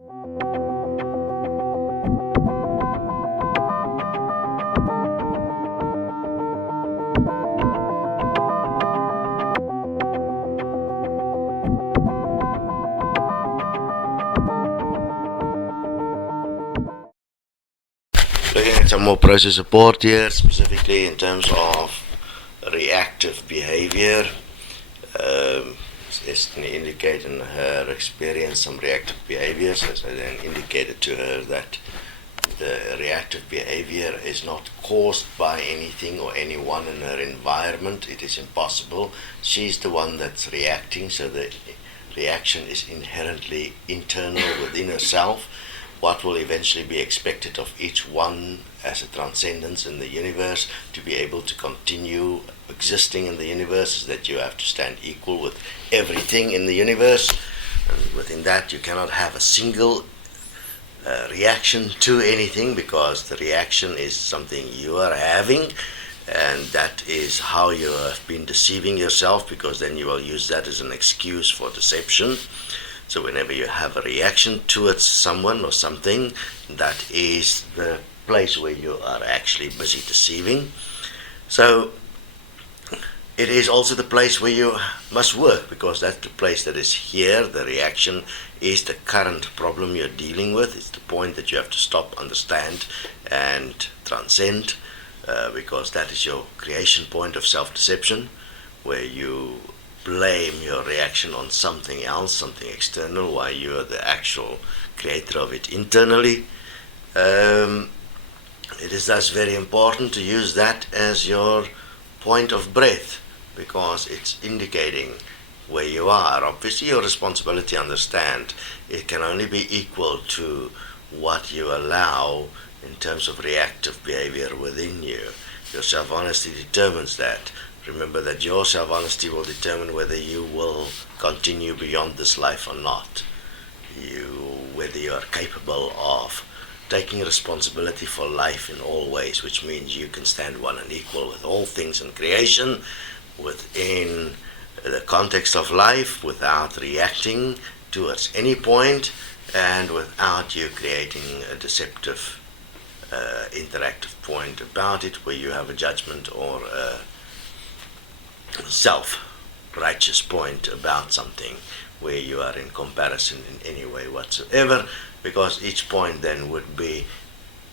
Looking at some more process support here, specifically in terms of reactive behavior. Desteni indicated in her experience some reactive behaviors, as I then indicated to her that the reactive behavior is not caused by anything or anyone in her environment. It is impossible. She's the one that's reacting, so the reaction is inherently internal within herself. What will eventually be expected of each one as a transcendence in the universe to be able to continue existing in the universe is that you have to stand equal with everything in the universe, and within that you cannot have a single reaction to anything, because the reaction is something you are having, and that is how you have been deceiving yourself, because then you will use that as an excuse for deception. So whenever you have a reaction towards someone or something, that is the place where you are actually busy deceiving. So it is also the place where you must work, because that's the place that is here. The reaction is the current problem you're dealing with. It's the point that you have to stop, understand, and transcend, because that is your creation point of self-deception, where you blame your reaction on something else, something external, while you are the actual creator of it internally. It is thus very important to use that as your point of breath, because it's indicating where you are. Obviously, your responsibility, understand, it can only be equal to what you allow in terms of reactive behavior within you. Your self-honesty determines that. Remember that your self-honesty will determine whether you will continue beyond this life or not. Whether you are capable of taking responsibility for life in all ways, which means you can stand one and equal with all things in creation, within the context of life, without reacting towards any point, and without you creating a deceptive, interactive point about it, where you have a judgment or a self-righteous point about something, where you are in comparison in any way whatsoever, because each point then would be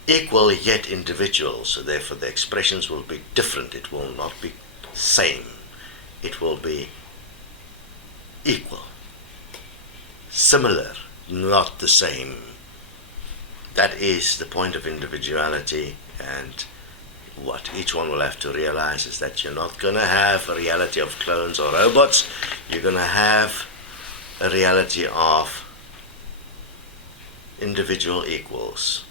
equal yet individual, so therefore the expressions will be different. It will not be same. It will be equal, similar, not the same. That is the point of individuality, and what each one will have to realize is that you're not going to have a reality of clones or robots. You're going to have a reality of individual equals.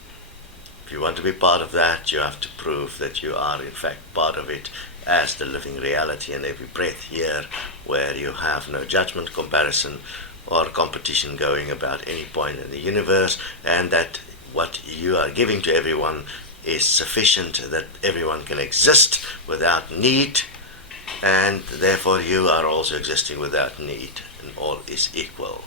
If you want to be part of that, you have to prove that you are in fact part of it as the living reality, and every breath here, where you have no judgment, comparison, or competition going about any point in the universe, and that what you are giving to everyone is sufficient, that everyone can exist without need, and therefore you are also existing without need, and all is equal.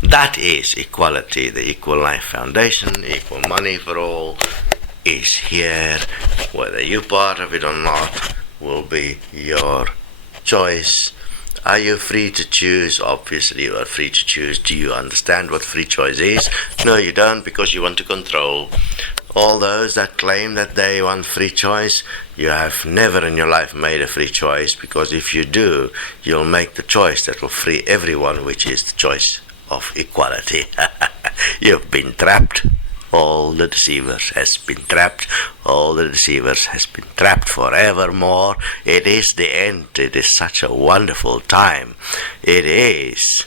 That is equality. The Equal Life Foundation, equal money for all, is here. Whether you're part of it or not will be your choice. Are you free to choose? Obviously you are free to choose. Do you understand what free choice is? No, you don't, because you want to control. All those that claim that they want free choice, you have never in your life made a free choice, because if you do, you'll make the choice that will free everyone, which is the choice of equality. You've been trapped. All the deceivers has been trapped. All the deceivers has been trapped forevermore. It is the end. It is such a wonderful time. It is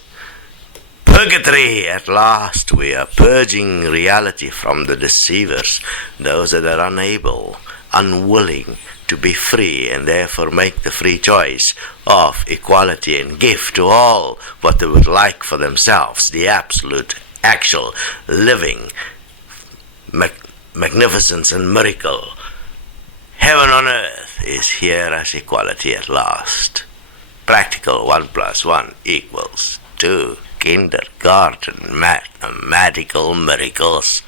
purgatory. At last we are purging reality from the deceivers, those that are unable, unwilling to be free, and therefore make the free choice of equality and give to all what they would like for themselves, the absolute, actual, living magnificence and miracle. Heaven on earth is here as equality at last. Practical 1 + 1 = 2. kindergarten mathematical miracles.